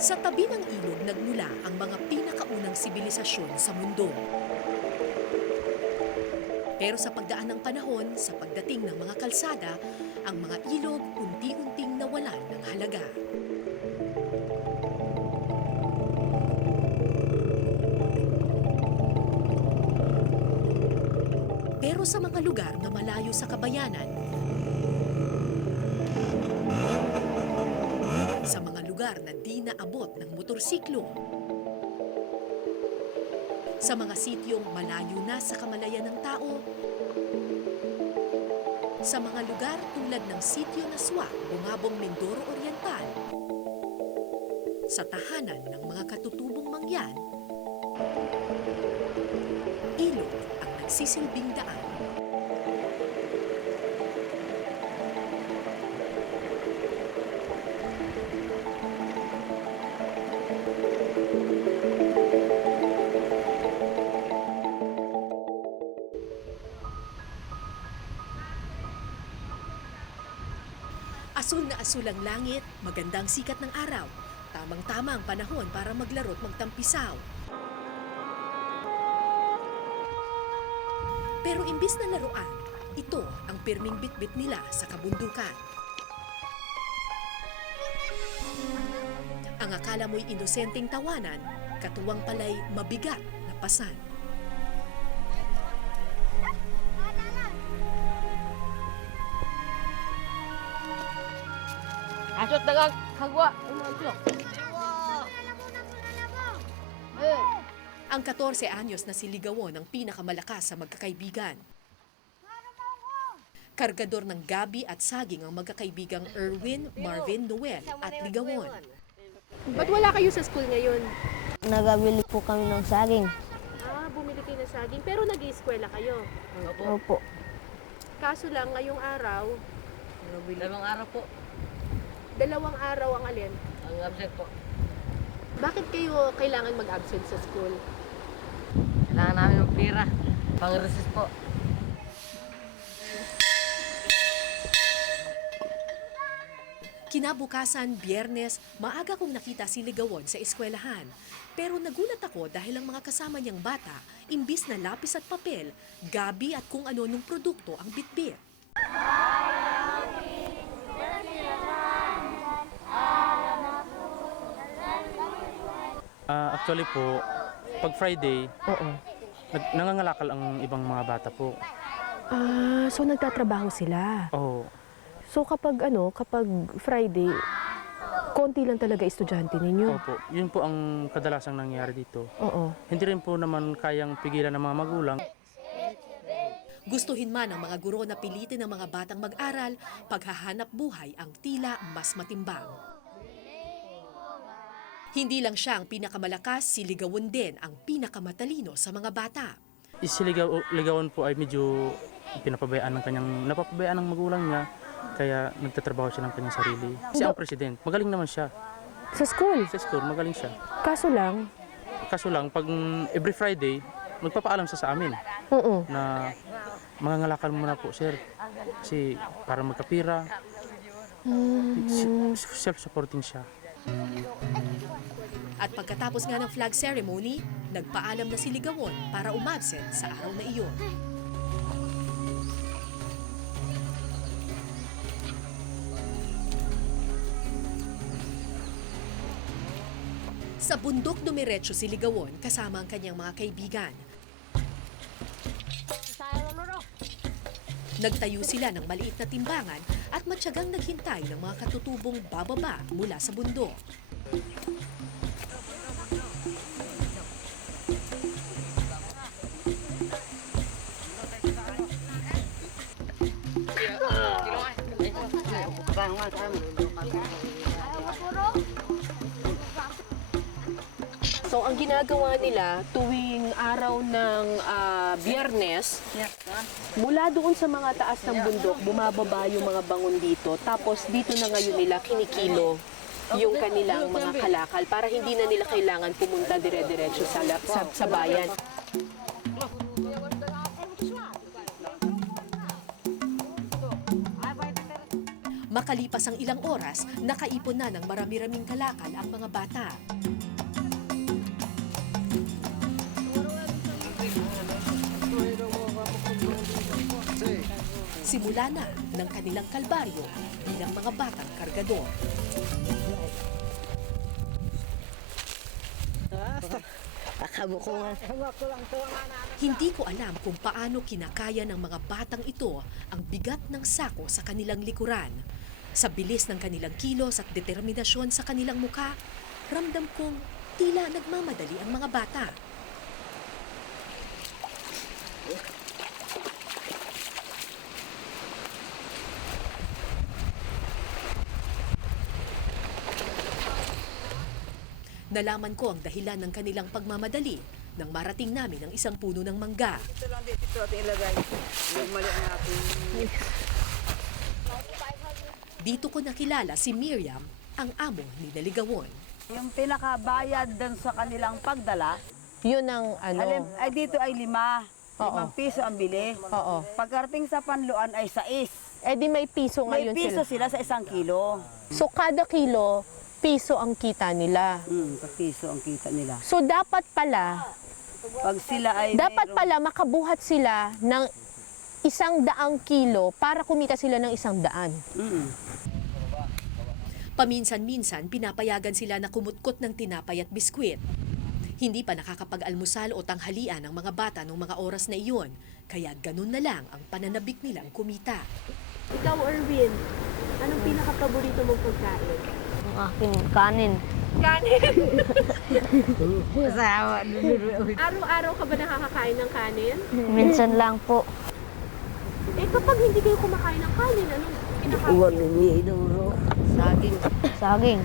Sa tabi ng ilog nagmula ang mga pinakaunang sibilisasyon sa mundo. Pero sa pagdaan ng panahon, sa pagdating ng mga kalsada, ang mga ilog unti-unting nawalan ng halaga. Pero sa mga lugar na malayo sa kabayanan, sa mga lugar na di naabot ng motorsiklo, sa mga sityong malayo na sa kamalayan ng tao, sa mga lugar tulad ng sitio na Swak, Bungabong, Mindoro Oriental, sa tahanan ng mga katutubong mangyan, ilog ang nagsisilbing daan. Asul na asul ang langit, magandang sikat ng araw. Tamang-tama ang panahon para maglaro at magtampisaw. Pero imbis na laruan, ito ang pirming bitbit nila sa kabundukan. Ang akala mo'y inosenteng tawanan, katuwang pala'y mabigat na pasan. Asot dagang kagwa. Ang 14 anyos na si Ligawon ang pinakamalakas sa magkakaibigan. Kargador ng gabi at saging ang magkakaibigang Erwin, Marvin, Noel at Ligawon. Ba't wala kayo sa school ngayon? Nagabili po kami ng saging. Bumili kayo ng saging, pero nag-ieskwela kayo. Opo. Kaso lang, ngayong araw, Dalawang araw po, 2 araw ang alin. ang absent po. Bakit kayo kailangan mag-absent sa school? Kailangan namin ng pera, pang-recess po. Kinabukasan, Biyernes, maaga kong nakita si Ligawon sa eskwelahan. Pero nagulat ako dahil ang mga kasama niyang bata, imbis na lapis at papel, gabi at kung ano nung produkto ang bitbit. Actually po, pag Friday, Oo. nangangalakal ang ibang mga bata po. So nagtatrabaho sila. Oh, So kapag Friday, konti lang talaga estudyante ninyo. opo. Yun po ang kadalasang nangyayari dito. Oo. Hindi rin po naman kayang pigilan ng mga magulang. Gustuhin man ng mga guro na pilitin ng mga batang mag-aral, paghahanap buhay ang tila mas matimbang. Hindi lang siya ang pinakamalakas, si Ligawon din ang pinakamatalino sa mga bata. Ligawan po ay medyo napapabayaan ng magulang niya, kaya nagtatrabaho siya ng kanyang sarili. Siya ang president, magaling naman siya. Sa school. Sa school, magaling siya. Kaso lang, Pag every Friday, magpapaalam siya sa amin oo. na mangangalakal muna po, sir. Kasi para magkapira, self-supporting siya. At pagkatapos nga ng flag ceremony, nagpaalam na si Ligawon para umabsent sa araw na iyon. Sa bundok dumiretso si Ligawon kasama ang kanyang mga kaibigan. Nagtayo sila ng maliit na timbangan at matyagang naghintay ng mga katutubong bababa mula sa bundok. So ang ginagawa nila tuwing araw ng Biyernes, mula doon sa mga taas ng bundok, bumababa yung mga bangon dito. Tapos dito na ngayon nila kinikilo yung kanilang mga kalakal para hindi na nila kailangan pumunta dire-diretso sa bayan. Makalipas ang ilang oras, nakaipon na ng marami-raming kalakal ang mga bata. Simula na ng kanilang kalbaryo bilang mga batang kargador. Hindi ko alam kung paano kinakaya ng mga batang ito ang bigat ng sako sa kanilang likuran. Sa bilis ng kanilang kilos at determinasyon sa kanilang muka, ramdam kong tila nagmamadali ang mga bata. Nalaman ko ang dahilan ng kanilang pagmamadali nang marating namin ang isang puno ng mangga. Ito lang dito ating ilagay. Yung mali natin. Dito ko nakilala si Miriam, ang amo ni Naligawon. Yung pinakabayad dun sa kanilang pagdala, Yun ang ay dito ay 5. 5 piso ang bili. Oo. Pagkarating sa panluan ay 6. Eh di may piso May ngayon piso sila. sila sa 1 kilo. So kada kilo, piso ang kita nila. Piso ang kita nila. So dapat pala Pag sila ay makabuhat sila ng 100 kilo para kumita sila ng 100. Paminsan-minsan, pinapayagan sila na kumutkot ng tinapay at biskwit. Hindi pa nakakapag-almusal o tanghalian ang mga bata noong mga oras na iyon, kaya ganun na lang ang pananabik nilang kumita. Ikaw, Erwin, anong pinaka-paborito mong pagkain? Ang aking kanin. Araw-araw ka ba nakakakain ng kanin? Minsan lang po. Eh, kapag hindi kayo kumakain ng kanin, anong kinakain? Saging. Saging.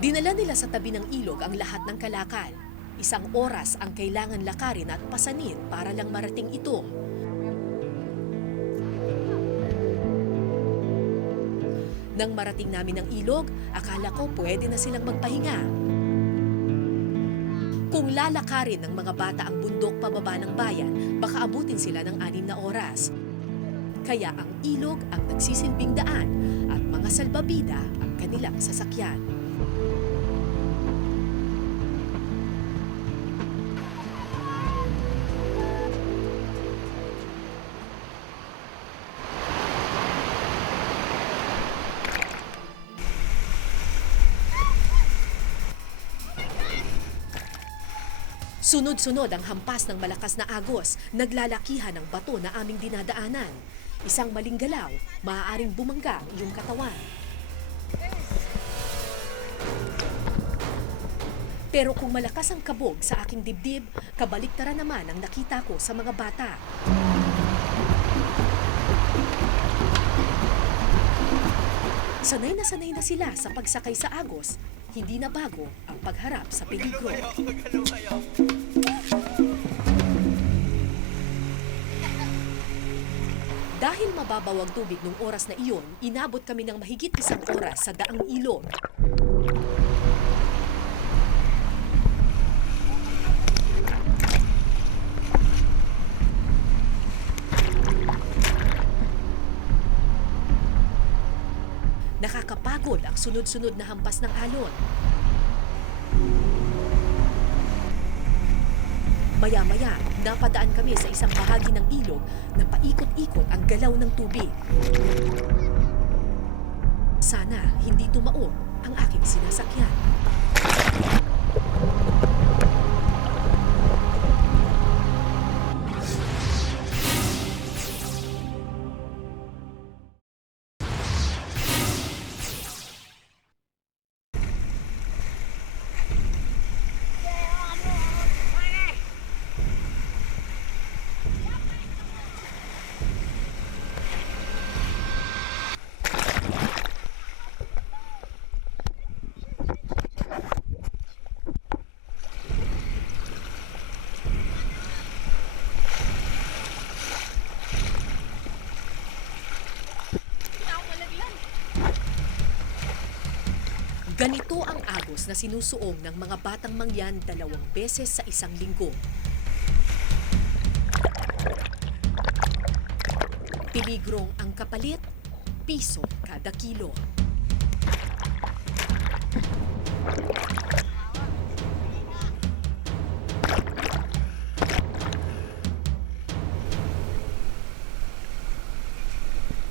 Dinala nila sa tabi ng ilog ang lahat ng kalakal. 1 oras ang kailangan lakarin at pasanin para lang marating ito. Nang marating namin ang ilog, akala ko pwede na silang magpahinga. Kung lalakarin ng mga bata ang bundok pababa ng bayan, baka abutin sila ng 6 na oras. Kaya ang ilog ang nagsisilbing daan at mga salbabida ang kanilang sasakyan. Sunod-sunod ang hampas ng malakas na agos, naglalakihan ang bato na aming dinadaanan. Isang maling galaw, maaaring bumangga ang iyong katawan. Pero kung malakas ang kabog sa aking dibdib, kabaliktaran naman ang nakita ko sa mga bata. Sanay na sila sa pagsakay sa agos, hindi na bago ang pagharap sa peligro. Dahil mababaw ang tubig nung oras na iyon, inabot kami ng mahigit 1 oras sa daang ilog. Nakakapagod ang sunod-sunod na hampas ng alon. Maya-maya, napadaan kami sa isang bahagi ng ilog na paikot-ikot ang galaw ng tubig. Sana hindi tumaob ang aking sinasakyan. Ganito ang agos na sinusuong ng mga batang mangyan 2 beses sa isang linggo. Piligrong ang kapalit, piso kada kilo.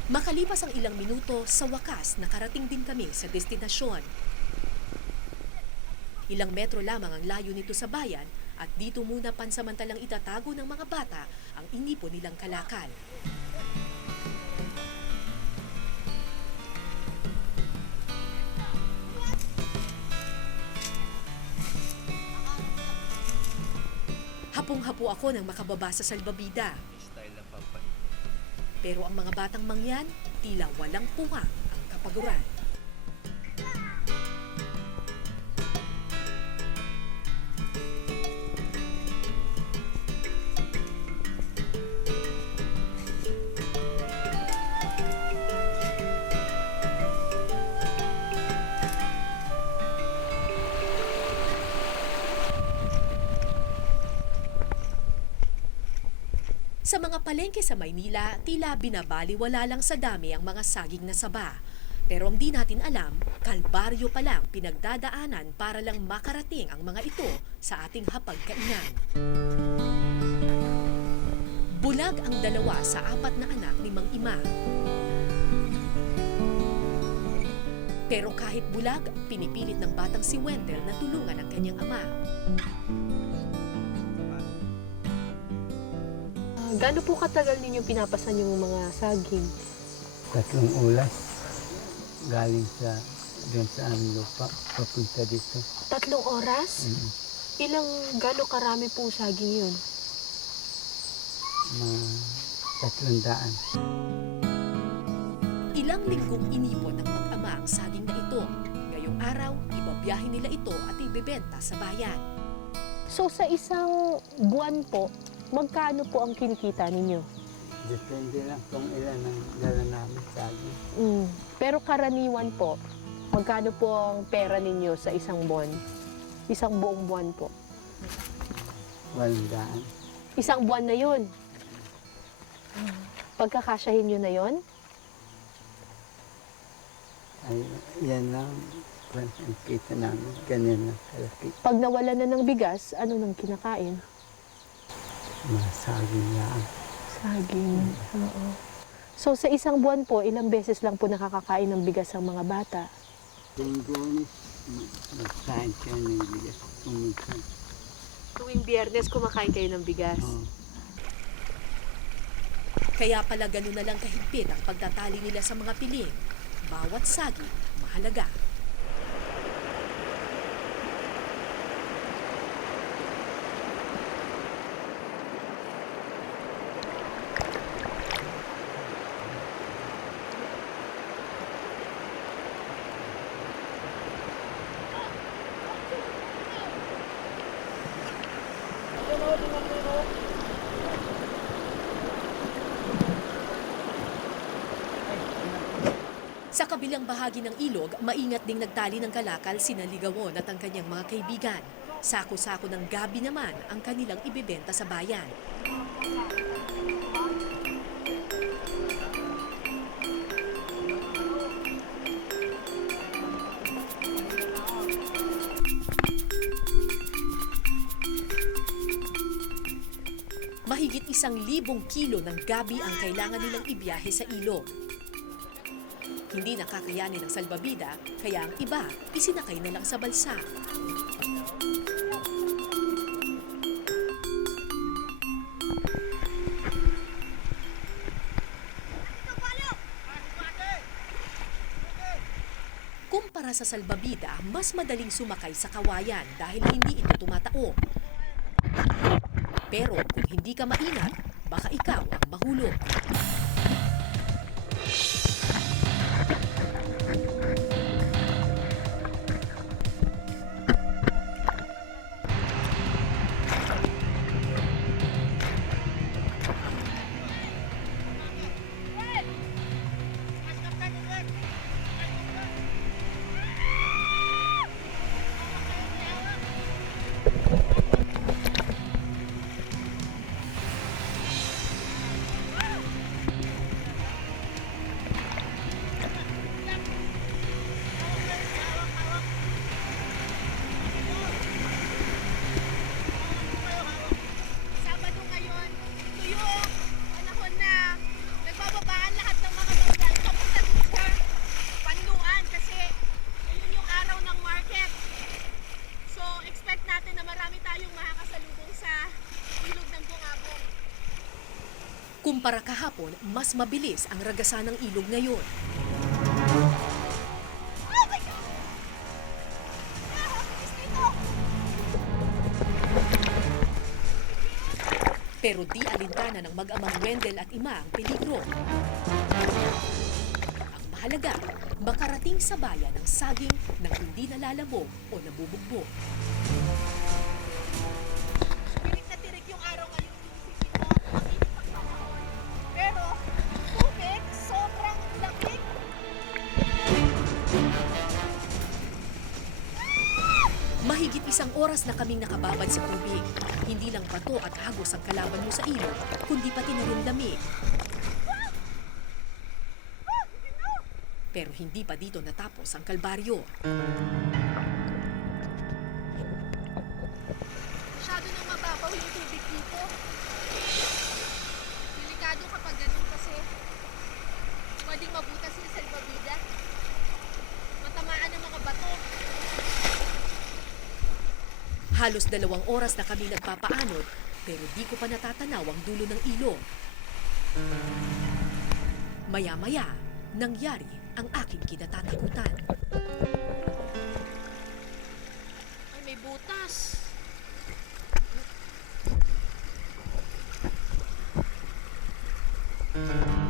Makalipas ang ilang minuto, sa wakas nakarating din kami sa destinasyon. Ilang metro lamang ang layo nito sa bayan at dito muna pansamantalang itatago ng mga bata ang inipon nilang kalakal. Hapong-hapo ako nang makababa sa salbabida. Pero ang mga batang mangyan, tila walang puwang ang kapaguran. Sa mga palengke sa Maynila, tila binabaliwala lang sa dami ang mga saging na saba. Pero ang di natin alam, kalbaryo pa lang pinagdadaanan para lang makarating ang mga ito sa ating hapagkainan. Bulag ang 2 sa 4 na anak ni Mang Ima. Pero kahit bulag, pinipilit ng batang si Wendell na tulungan ang kanyang ama. Gaano po katagal ninyo pinapasan yung mga saging? 3 oras galing doon sa aming lupa papunta dito. 3 oras? Gaano karami po saging yun? Mga 300. Ilang linggong inipon ng mag-ama ang saging na ito. Ngayong araw, ibabiyahin nila ito at ibebenta sa bayan. So sa isang buwan po, magkano po ang kinikita ninyo? Depende lang kung ilan ang dala namin saging. Pero karaniwan po, magkano po ang pera ninyo sa isang buwan? Isang buong buwan po. 100. Isang buwan na yun. Pagkakasyahin nyo na yun? Ay, yan lang. Ang kita namin, ganyan lang kalaki. Pag nawala na ng bigas, ano nang kinakain? Mga saging lang. Saging. Oo. So sa isang buwan po, ilang beses lang po nakakakain ng bigas ang mga bata? Tingnan, magsahin siya ng bigas. Kuminsan. Tuwing Biyernes, kumakain kayo ng bigas. Oh. Kaya pala ganun na lang kahigpit ang pagtatali nila sa mga piling. Bawat saging mahalaga. Sa kabilang bahagi ng ilog, maingat ding nagtali ng kalakal sina Ligawon at ang kanyang mga kaibigan. Sako-sako ng gabi naman ang kanilang ibebenta sa bayan. Mahigit 1,000 kilo ng gabi ang kailangan nilang ibiyahe sa ilog. Hindi nakakayanin ng salbabida, kaya ang iba isinakay na lang sa balsa. Kumpara sa salbabida, mas madaling sumakay sa kawayan dahil hindi ito tumatao. Pero kung hindi ka maingat, baka ikaw ang mahulog. Kumpara kahapon, mas mabilis ang ragasan ng ilog ngayon. Pero di alintana ng mag-amang Wendell at Ima ang peligro. Ang mahalaga, makarating sa bayan ang saging nang hindi nalalabog o nabubugbog. Pilit na tirik yung araw ngayon, sinisisi mo, mainit ang panahon. Pero, tubig, sobrang lamig. Mahigit 1 oras na kaming nakababad sa tubig. Hindi lang bato at agos ang kalaban mo sa ilog, kundi pati na rin lamig. Pero hindi pa dito natapos ang kalbaryo. Masyado nang mababaw yung tubig dito. Delikado kapag ganun kasi pwedeng mabutas yung salbabida. Matamaan ng mga bato. Halos 2 oras na kami nagpapaanod, pero di ko pa natatanaw ang dulo ng ilog. Maya-maya, nangyari ang aking kinatatakutan. Ay, may butas.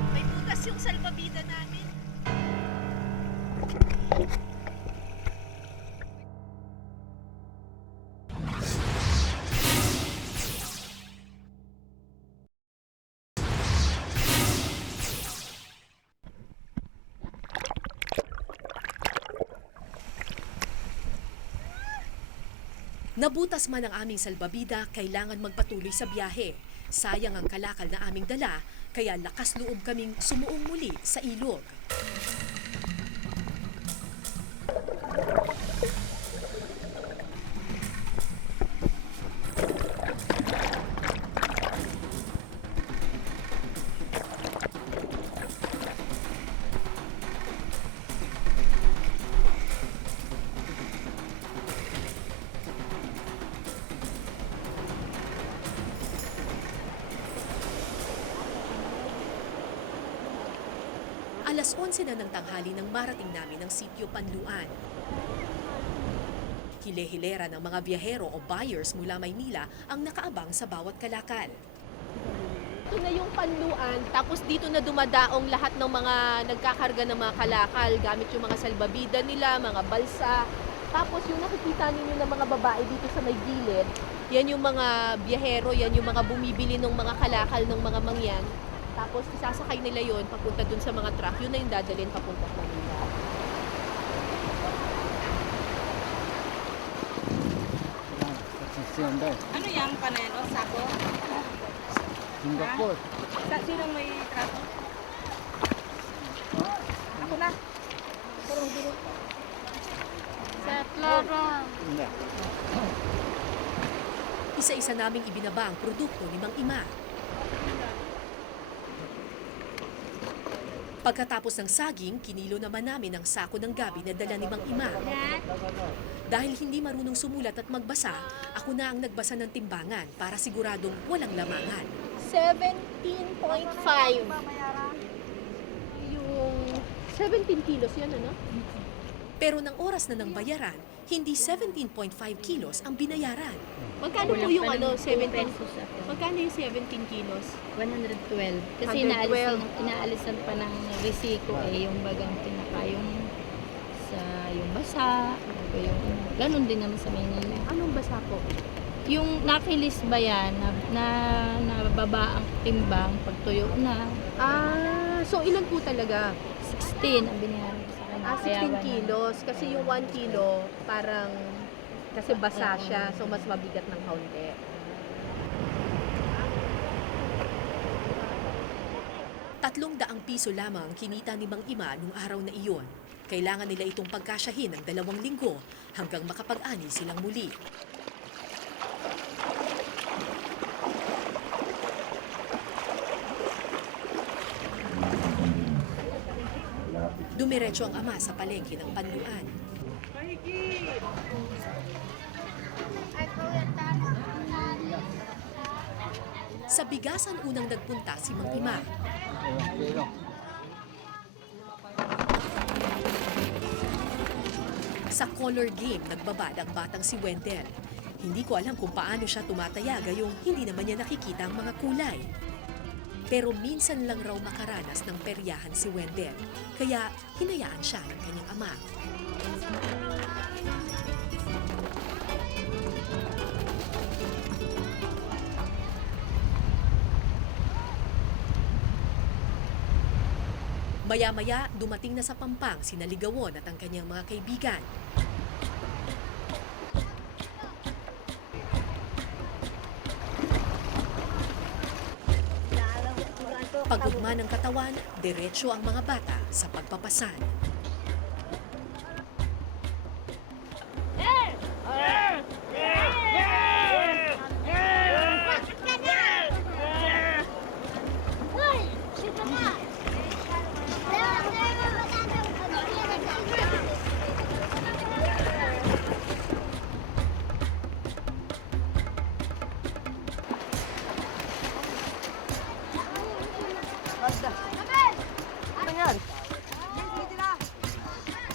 May butas yung salbabida namin. Nabutas man ang aming salbabida, kailangan magpatuloy sa biyahe. Sayang ang kalakal na aming dala, kaya lakas loob kaming sumuong muli sa ilog. Alas 11 na ng tanghali nang marating namin ang sitio Panluan. Hile-hilera ng mga biyahero o buyers mula Maynila ang nakaabang sa bawat kalakal. Ito na yung Panluan, tapos dito na dumadaong lahat ng mga nagkakarga ng mga kalakal gamit yung mga salbabida nila, mga balsa. Tapos yung nakikita ninyo ng mga babae dito sa may gilid, yan yung mga biyahero, yan yung mga bumibili ng mga kalakal ng mga mangyan. Tapos isasakay nila yon papunta dun sa mga truck, yun na yung dadalhin papunta sa Manila. Ano yung panelo? Sako? Singapore. Sinong may trato? Ako na. Isa-isa naming ibinaba ang produkto ni Mang Ima. Pagkatapos ng saging, kinilo naman namin ang sako ng gabi na dala ni Mang Ima. Dahil hindi marunong sumulat at magbasa, ako na ang nagbasa ng timbangan para siguradong walang lamangan. 17.5. Yung 17 kilos yan, ano? Pero ng oras na ng bayaran, hindi 17.5 kilos ang binayaran. Magkano po yung ano, 17? Magkano yung 17 kilos? 112. Kasi 112. inaalisan pa ng risiko yung bagang pinaka yung basa, o yung ganun din naman sa Maynila. Anong basa po? Yung nakilis ba yan, na nababa ang timbang pagtuyo na, So ilan po talaga? 16 ang binayaran ko sa kanya. Kaya 16 kilos. Kasi yung 1 kilo, parang, kasi basa siya, so mas mabigat ng kaunti. ₱300 lamang ang kinita ni Mang Ima nung araw na iyon. Kailangan nila itong pagkasyahin ng 2 linggo hanggang makapag-ani silang muli. Dumiretso ang ama sa palengke ng Panluan. Sa bigasan unang nagpunta si Mang Ima. Sa color game, nagbabad ang batang si Wendell. Hindi ko alam kung paano siya tumataya gayong hindi naman niya nakikita ang mga kulay. Pero minsan lang raw makaranas ng peryahan si Wendell, kaya hinayaan siya ng kanyang ama. Maya-maya, dumating na sa Pampang sina Ligawon at ang kanyang mga kaibigan. Pagugma ng katawan, diretso ang mga bata sa pagpapasan.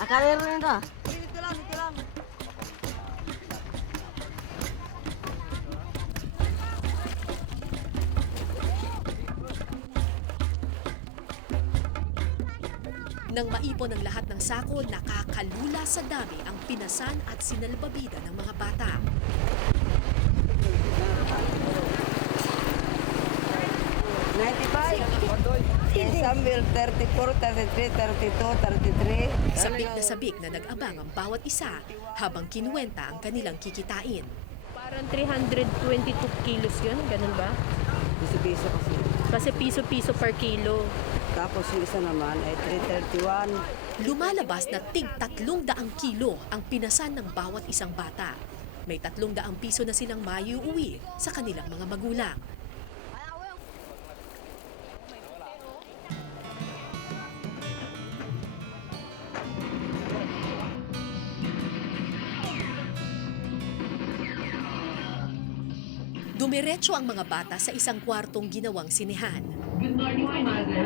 Akalero nito. Nang maipon ang lahat ng sako, nakakalula sa dami ang pinasan at sinalbabida ng mga bata. Samuel 34, 33, 32, 33. Sabik na nag-abang ang bawat isa habang kinuwenta ang kanilang kikitain. Parang 322 kilos yun, ganun ba? Piso-piso kasi. Kasi piso-piso per kilo. Tapos yung isa naman ay 331. Lumalabas na tig 300 kilo ang pinasan ng bawat isang bata. May 300 piso na silang maiuwi sa kanilang mga magulang. Dumiretso ang mga bata sa isang kwartong ginawang sinehan. Good morning, my mother.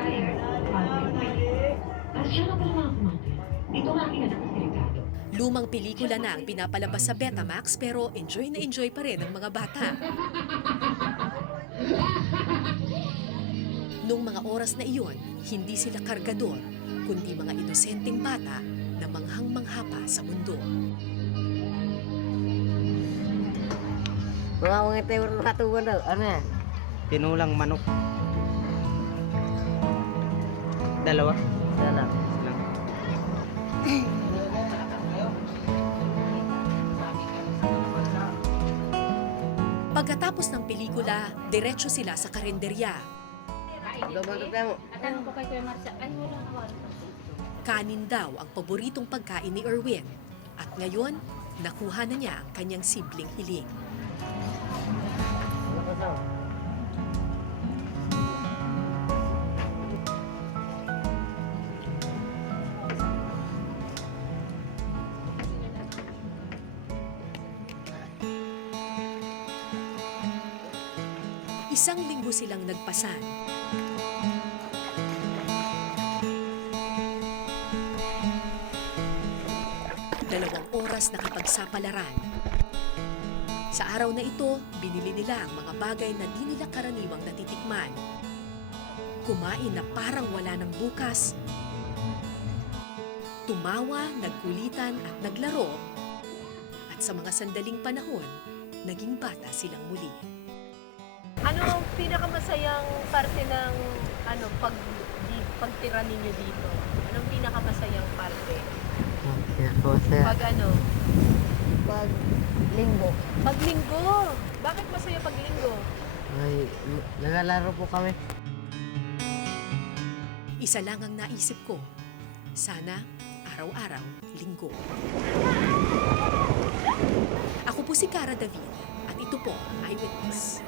Siya na pala mga kumate. Ito ang aking anak na si Ricardo. Lumang pelikula na ang pinapalabas sa Betamax pero enjoy na enjoy pa rin ang mga bata. Noong mga oras na iyon, hindi sila kargador, kundi mga inosenteng bata na manghang-mangha pa sa mundo. Mga tayo katuwan daw. Ano yan? Tinulang manok. Dalawa. Dalam. Pagkatapos ng pelikula, diretso sila sa karinderya. Tanong ko kay Kuya Marcia, ay wala ko. Kanin daw ang paboritong pagkain ni Erwin. At ngayon, nakuha na niya ang kanyang sibling hiling. Isang linggo silang nagpasan. Dalawang oras nakipagsapalaran. Sa araw na ito, binili nila ang mga bagay na di nila karaniwang natitikman. Kumain na parang wala ng bukas. Tumawa, nagkulitan at naglaro. At sa mga sandaling panahon, naging bata silang muli. Ano ang pinakamasayang parte ng pagtira ninyo dito? Anong pinakamasayang parte? Pag ano? Pag linggo. Pag linggo. Bakit masaya pag linggo? Ay, nagalaro po kami. Isa lang ang naisip ko. Sana araw-araw linggo. Ako po si Cara David at ito po, Eyewitness.